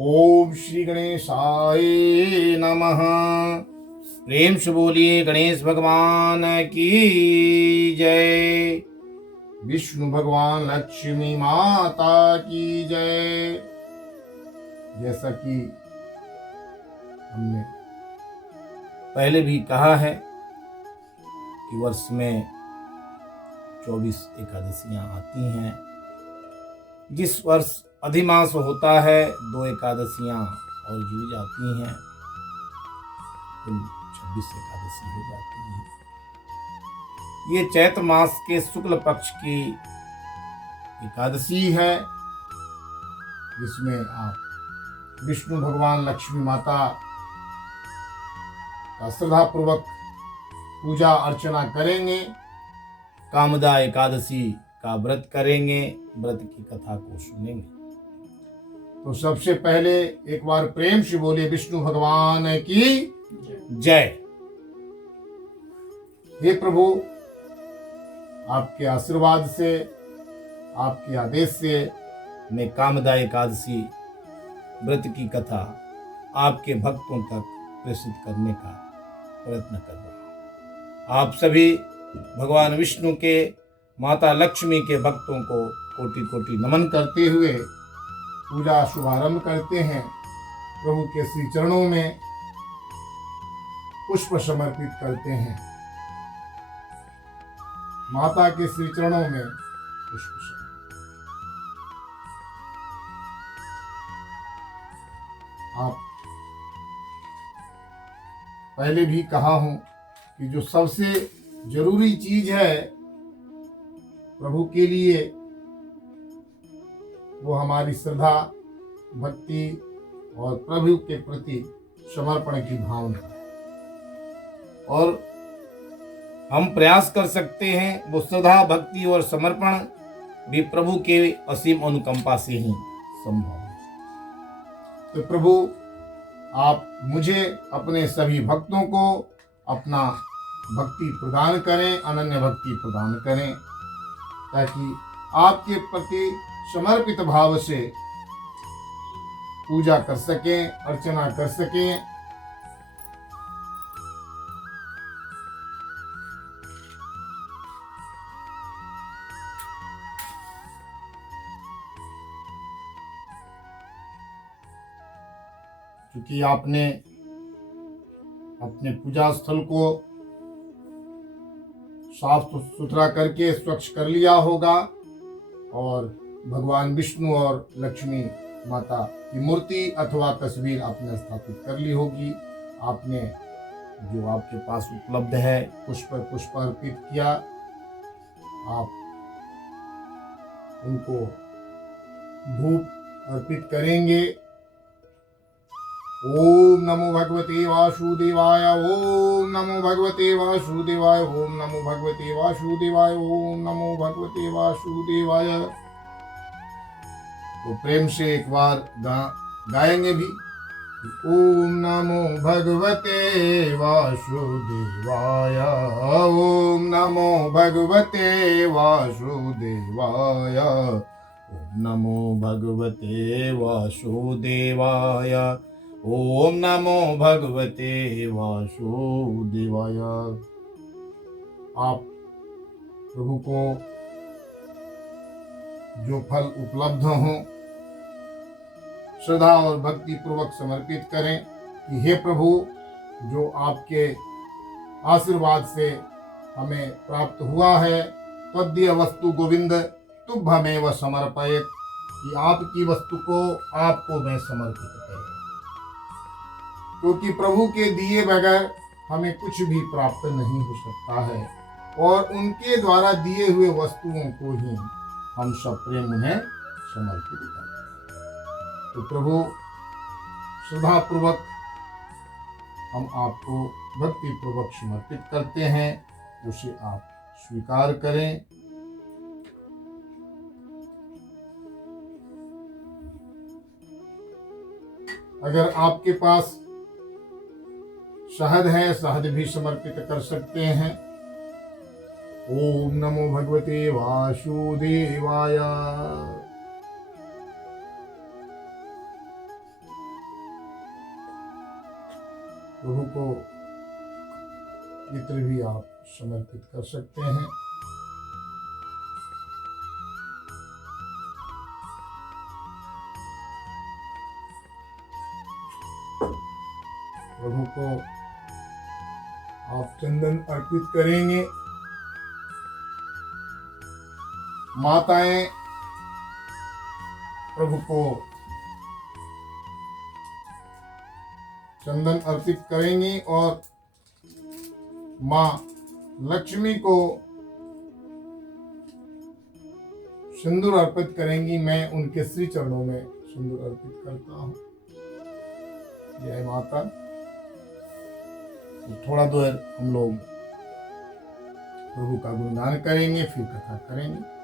ओम श्री गणेशाय नमः। प्रेम से बोलिए गणेश भगवान की जय। विष्णु भगवान लक्ष्मी माता की जय। जैसा कि हमने पहले भी कहा है कि वर्ष में 24 एकादशियां आती हैं। जिस वर्ष अधिमास होता है 2 एकादशियां और जुड़ जाती हैं, कुल 26 एकादशी हो जाती हैं। ये चैत्र मास के शुक्ल पक्ष की एकादशी है, जिसमें आप विष्णु भगवान लक्ष्मी माता का श्रद्धा पूर्वक पूजा अर्चना करेंगे। कामदा एकादशी का व्रत करेंगे, व्रत की कथा को सुनेंगे। तो सबसे पहले एक बार प्रेम से बोलिए विष्णु भगवान की जय। हे प्रभु, आपके आशीर्वाद से, आपके आदेश से मैं कामदा एकादशी व्रत की कथा आपके भक्तों तक प्रेषित करने का प्रयत्न कर रहा हूं। आप सभी भगवान विष्णु के, माता लक्ष्मी के भक्तों को कोटि कोटि नमन करते हुए पूजा शुभारंभ करते हैं। प्रभु के श्री चरणों में पुष्प समर्पित करते हैं। माता के श्री चरणों में पुष्प समर्पित। आप पहले भी कहा हूं कि जो सबसे जरूरी चीज है प्रभु के लिए, वो हमारी श्रद्धा, भक्ति और प्रभु के प्रति समर्पण की भावना है। और हम प्रयास कर सकते हैं, वो श्रद्धा, भक्ति और समर्पण भी प्रभु के असीम अनुकंपा से ही संभव है। तो प्रभु, आप मुझे, अपने सभी भक्तों को अपना भक्ति प्रदान करें, अनन्य भक्ति प्रदान करें, ताकि आपके प्रति समर्पित भाव से पूजा कर सकें, अर्चना कर सकें। क्योंकि आपने अपने पूजा स्थल को साफ सुथरा करके स्वच्छ कर लिया होगा और भगवान विष्णु और लक्ष्मी माता की मूर्ति अथवा तस्वीर आपने स्थापित कर ली होगी। आपने जो आपके पास उपलब्ध है पुष्प अर्पित किया। आप उनको धूप अर्पित करेंगे। ओम नमो भगवते वासुदेवाय, ओम नमो भगवते वासुदेवाय, ओम नमो भगवते वासुदेवाय, ओम नमो भगवते वासुदेवाय। तो प्रेम से एक बार गाएंगे भी। ओम नमो भगवते वासुदेवाय, ओम नमो भगवते वासुदेवाय, ओम नमो भगवते वासुदेवाय, ओम नमो भगवते वासुदेवाय। आप प्रभु को जो फल उपलब्ध हो श्रद्धा और भक्ति पूर्वक समर्पित करें कि हे प्रभु, जो आपके आशीर्वाद से हमें प्राप्त हुआ है, त्वदीय वस्तु गोविंद तुभ्यमेव समर्पयेत्, कि आपकी वस्तु को आपको मैं समर्पित करूं, क्योंकि प्रभु के दिए बगैर हमें कुछ भी प्राप्त नहीं हो सकता है और उनके द्वारा दिए हुए वस्तुओं को ही हम सब प्रेम उन्हें समर्पित करते हैं। तो प्रभु, श्रद्धा पूर्वक हम आपको भक्ति पूर्वक समर्पित करते हैं, उसे आप स्वीकार करें। अगर आपके पास शहद है, शहद भी समर्पित कर सकते हैं। ओम नमो भगवते वासुदेवाय। प्रभु को इत्र भी आप समर्पित कर सकते हैं। प्रभु को आप चंदन अर्पित करेंगे। माताएं प्रभु को चंदन अर्पित करेंगी और मां लक्ष्मी को सिंदूर अर्पित करेंगी। मैं उनके श्री चरणों में सिंदूर अर्पित करता हूं। जय माता। तो थोड़ा देर हम लोग प्रभु का गुणगान करेंगे, फिर कथा करेंगे।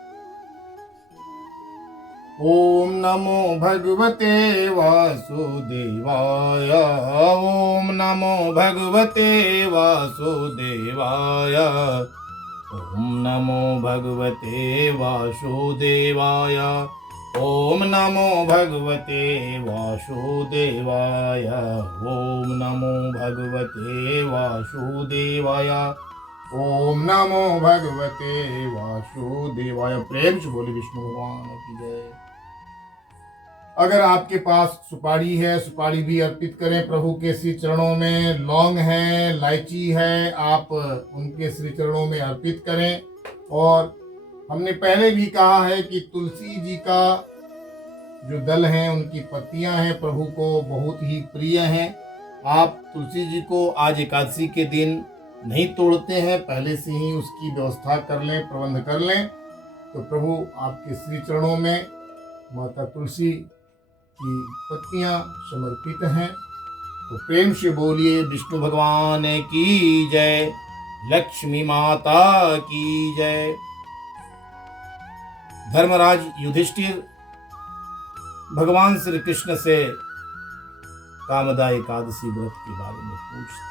ओम नमो भगवते वासुदेवाय। ओम नमो भगवते वासुदेवाय। ओम नमो भगवते वासुदेवाय। ओम नमो भगवते वासुदेवाय। ओम नमो भगवते वासुदेवाय। ओम नमो भगवते वासुदेवाय। प्रेम से बोले विष्णु भगवान की जय। अगर आपके पास सुपारी है, सुपारी भी अर्पित करें प्रभु के श्री चरणों में। लौंग है, इलायची है, आप उनके श्री चरणों में अर्पित करें। और हमने पहले भी कहा है कि तुलसी जी का जो दल है, उनकी पत्तियां हैं, प्रभु को बहुत ही प्रिय हैं। आप तुलसी जी को आज एकादशी के दिन नहीं तोड़ते हैं, पहले से ही उसकी व्यवस्था कर लें, प्रबंध कर लें, तो प्रभु आपके श्री चरणों में माता तुलसी की पत्तियां समर्पित हैं। तो प्रेम से बोलिए विष्णु भगवान की जय, लक्ष्मी माता की जय। धर्मराज युधिष्ठिर भगवान श्री कृष्ण से कामदा एकादशी व्रत के बारे में पूछते।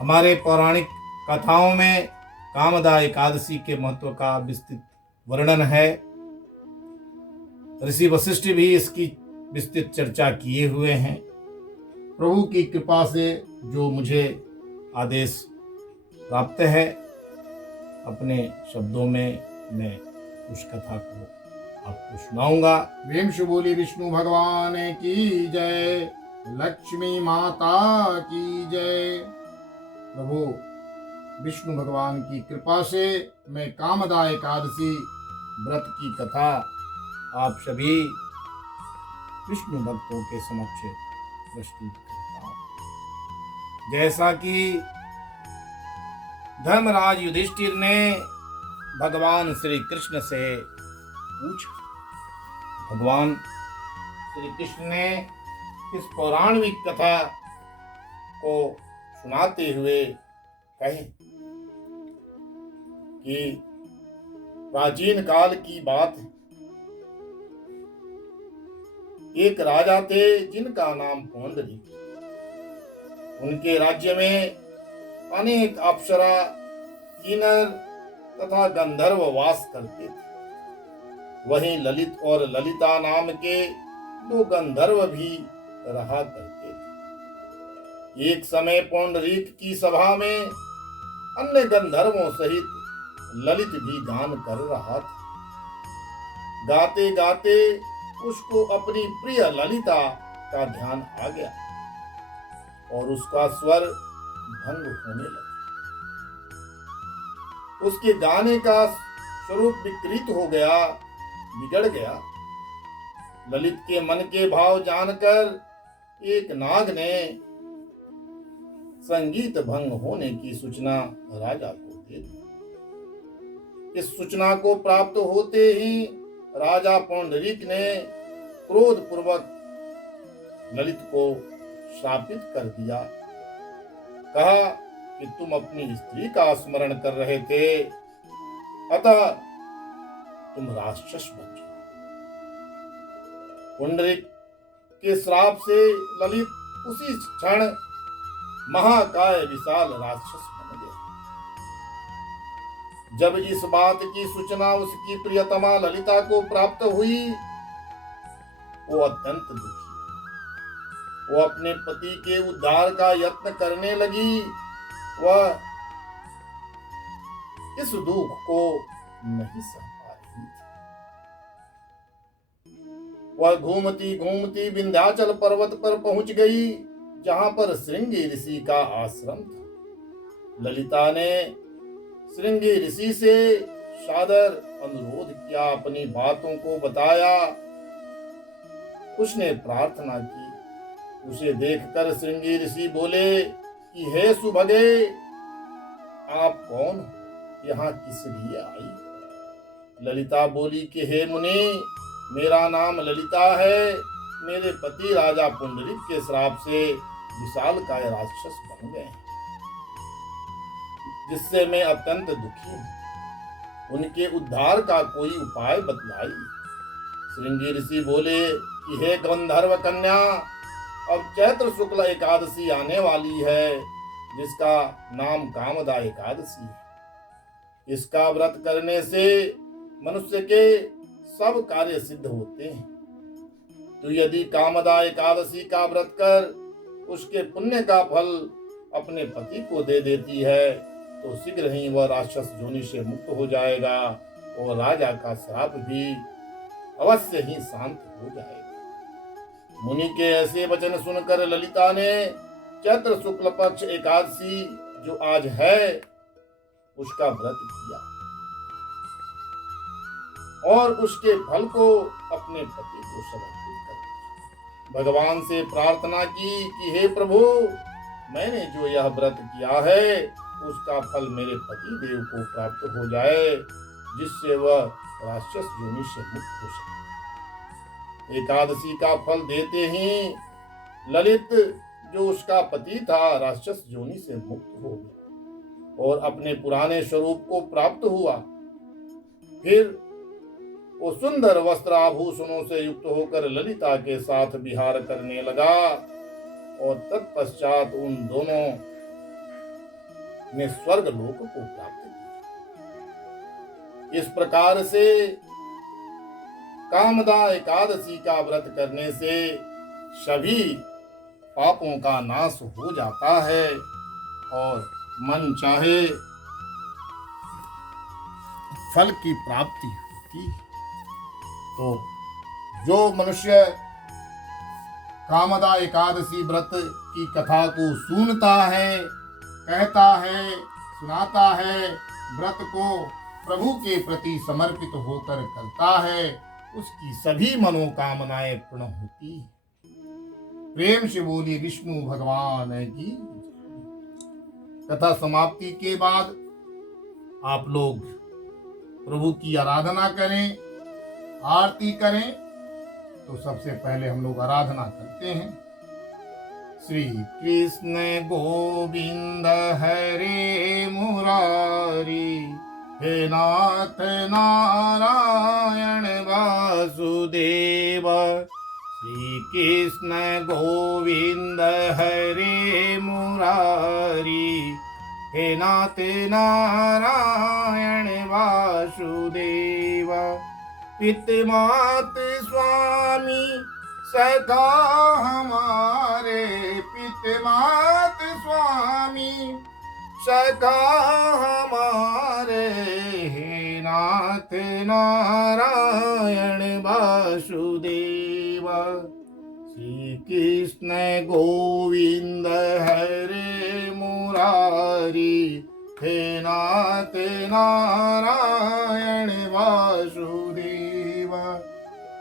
हमारे पौराणिक कथाओं में कामदा एकादशी के महत्व का विस्तृत वर्णन है। ऋषि वशिष्ठ भी इसकी विस्तृत चर्चा किए हुए हैं। प्रभु की कृपा से जो मुझे आदेश प्राप्त है, अपने शब्दों में मैं उस कथा को आपको सुनाऊंगा। प्रेम से बोली विष्णु भगवान की जय, लक्ष्मी माता की जय। प्रभु विष्णु भगवान की कृपा से मैं कामदा एकादशी व्रत की कथा आप सभी विष्णु भक्तों के समक्ष प्रस्तुत करता हूं। जैसा कि धर्मराज युधिष्ठिर ने भगवान श्री कृष्ण से पूछा, भगवान श्री कृष्ण ने इस पौराणिक कथा को सुनाते हुए कहे कि प्राचीन काल की बात है। एक राजा थे जिनका नाम पौंडरीक। उनके राज्य में अनेक अप्सरा, किन्नर तथा गंधर्व वास करते थे। वहीं ललित और ललिता नाम के दो गंधर्व भी रहा करते थे। एक समय पौंडरीक की सभा में अन्य गंधर्वों सहित ललित भी गान कर रहा था। गाते गाते उसको अपनी प्रिय ललिता का ध्यान आ गया और उसका स्वर भंग होने लगा। उसके गाने का स्वरूप विकृत हो गया, बिगड़ गया। ललित के मन के भाव जानकर एक नाग ने संगीत भंग होने की सूचना राजा को दे दी। इस सूचना को प्राप्त होते ही राजा पौंडरीक ने क्रोध पूर्वक ललित को शापित कर दिया। कहा कि तुम अपनी स्त्री का स्मरण कर रहे थे, अतः तुम राक्षस बन जाओ। पुंडरीक के श्राप से ललित उसी क्षण महाकाय विशाल राक्षस बन गया। जब इस बात की सूचना उसकी प्रियतमा ललिता को प्राप्त हुई, वो अत्यंत दुखी। वो अपने पति के उद्धार का यत्न करने लगी। वह इस दुख को नहीं सह पा रही थी। वह घूमती घूमती विंध्याचल पर्वत पर पहुंच गई, जहां पर श्रृंगी ऋषि का आश्रम था। ललिता ने श्रृंगी ऋषि से सादर अनुरोध किया, अपनी बातों को बताया। उसने प्रार्थना की। उसे देखकर श्रृंगी ऋषि बोले कि हे सुभगे, आप कौन हो? यहाँ किस लिए आई? ललिता बोली कि हे मुनि, मेरा नाम ललिता है। मेरे पति राजा पुंडरीक के श्राप से विशालकाय राक्षस बन गए, जिससे मैं अत्यंत दुखी हूँ। उनके उद्धार का कोई उपाय बतलाइए। श्रृंगी ऋषि बोले कि हे गंधर्व कन्या, अब चैत्र शुक्ल एकादशी आने वाली है, जिसका नाम कामदा एकादशी है। इसका व्रत करने से मनुष्य के सब कार्य सिद्ध होते हैं। तो यदि कामदा एकादशी का व्रत कर उसके पुण्य का फल अपने पति को दे देती है, तो शीघ्र ही वह राक्षस योनि से मुक्त हो जाएगा और राजा का श्राप भी अवश्य ही शांत हो जाएगा। मुनि के ऐसे वचन सुनकर ललिता ने चैत्र शुक्ल पक्ष एकादशी, जो आज है, उसका व्रत किया और उसके फल को अपने पति को समर्पित कर दिया। भगवान से प्रार्थना की कि हे प्रभु, मैंने जो यह व्रत किया है उसका फल मेरे पति देव को प्राप्त हो जाए, जिससे वह राक्षस योनि से मुक्त हो सके। एकादशी का फल देते ही ललित, जो उसका पति था, राक्षस योनि से मुक्त हो गया और अपने पुराने स्वरूप को प्राप्त हुआ। फिर वो सुंदर वस्त्र आभूषणों से युक्त होकर ललिता के साथ विहार करने लगा और तत्पश्चात उन दोनों ने स्वर्ग लोक को प्राप्त किया। इस प्रकार से कामदा एकादशी का व्रत करने से सभी पापों का नाश हो जाता है और मन चाहे फल की प्राप्ति होती है। तो जो मनुष्य कामदा एकादशी व्रत की कथा को सुनता है, कहता है, सुनाता है, व्रत को प्रभु के प्रति समर्पित होकर करता है, उसकी सभी मनोकामनाएं पूर्ण होती है। प्रेम से बोलिए विष्णु भगवान की। कथा समाप्ति के बाद आप लोग प्रभु की आराधना करें, आरती करें। तो सबसे पहले हम लोग आराधना करते हैं। श्री कृष्ण गोविंद हरे मुरारी, हे नाथ नारायण वासुदेव। श्री कृष्ण गोविंद हरे मुरारी, हे नाथ नारायण वासुदेव। पितमात स्वामी सखा हमारे, पितमात स्वामी सखा हमारे, हे नाथ नारायण वासुदेव। श्री कृष्ण गोविंद हरे मुरारी, हे नाथ नारायण वासुदेव।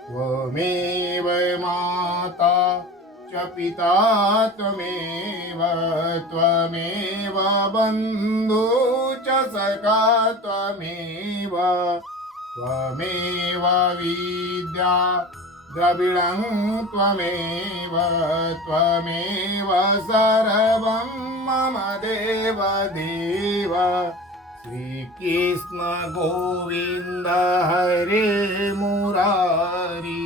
त्वमेव माता च पिता त्वमेव, त्वमेव बन्धु च सखा त्वमेव, त्वमेव विद्या द्रविणं त्वमेव, त्वमेव सर्वं मम देव देव। श्री कृष्ण गोविंद हरे मुरारी,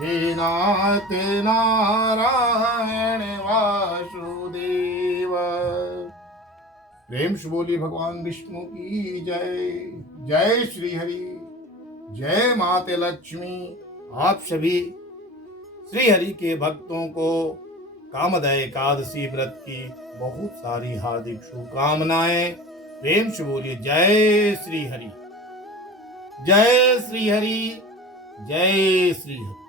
हे नाथ नारायण वासुदेव। प्रेम से बोलिए भगवान विष्णु की जय। जय श्री हरि, जय माते लक्ष्मी। आप सभी श्री हरि के भक्तों को कामदा एकादशी व्रत की बहुत सारी हार्दिक शुभकामनाएं। प्रेम से बोलिए जय श्री हरि, जय श्री हरि, जय श्री हरि।